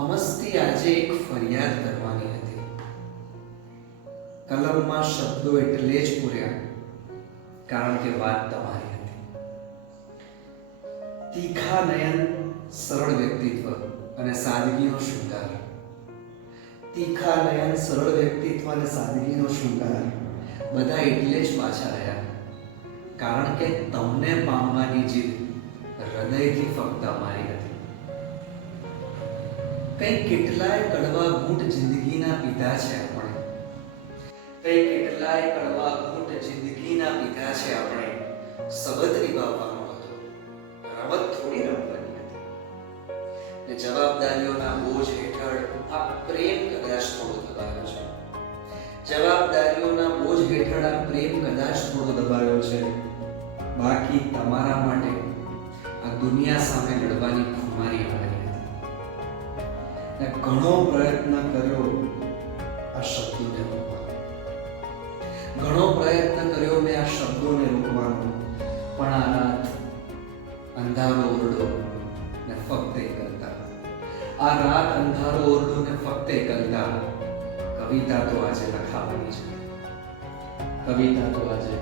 અમસ્તી આજે એક ફરિયાદ કરવાની હતી. કલમમાં શબ્દો એટલે જ પૂર્યા કારણ કે વાત તમારી હતી. તીખા નયન, સરળ વ્યક્તિત્વ અને સાદગીનો શૃંગાર. તીખા નયન, સરળ વ્યક્તિત્વ અને સાદગીનો શૃંગાર બધા એટલે જ પાછા રહ્યા કારણ કે તમને પામવાની જીદ હૃદયથી ફક્ત અમારી હતી. કઈ કેટલાય કડવા ઘૂંટ જિંદગીના પીધા છે આપણે. કઈ કેટલાય કડવા ઘૂંટ જિંદગીના પીધા છે આપણે. સબત નિભાવવાનો હતો, રમત થોડી રમવાની હતી. ને જવાબદારીઓના બોજ હેઠળ આ પ્રેમ કદાચ થોડો દબાયો છે. જવાબદારીઓના બોજ હેઠળ આ પ્રેમ કદાચ થોડો દબાયો છે. બાકી તમારા માટે આ દુનિયા સામે લડવાની ખુમારી અમારી હતી. ઘણો પ્રયત્ન કર્યો આ શબ્દોને રોકવાનો. ઘણો પ્રયત્ન કર્યો મેં આ શબ્દોને રોકવાનો, પણ આ રાત અંધારો ઓરડો ને ફક્ત એકલતા. આ રાત અંધારો ઓરડો ને ફક્ત એકલતા. કવિતા તો આજે લખાવાની છે. કવિતા તો આજે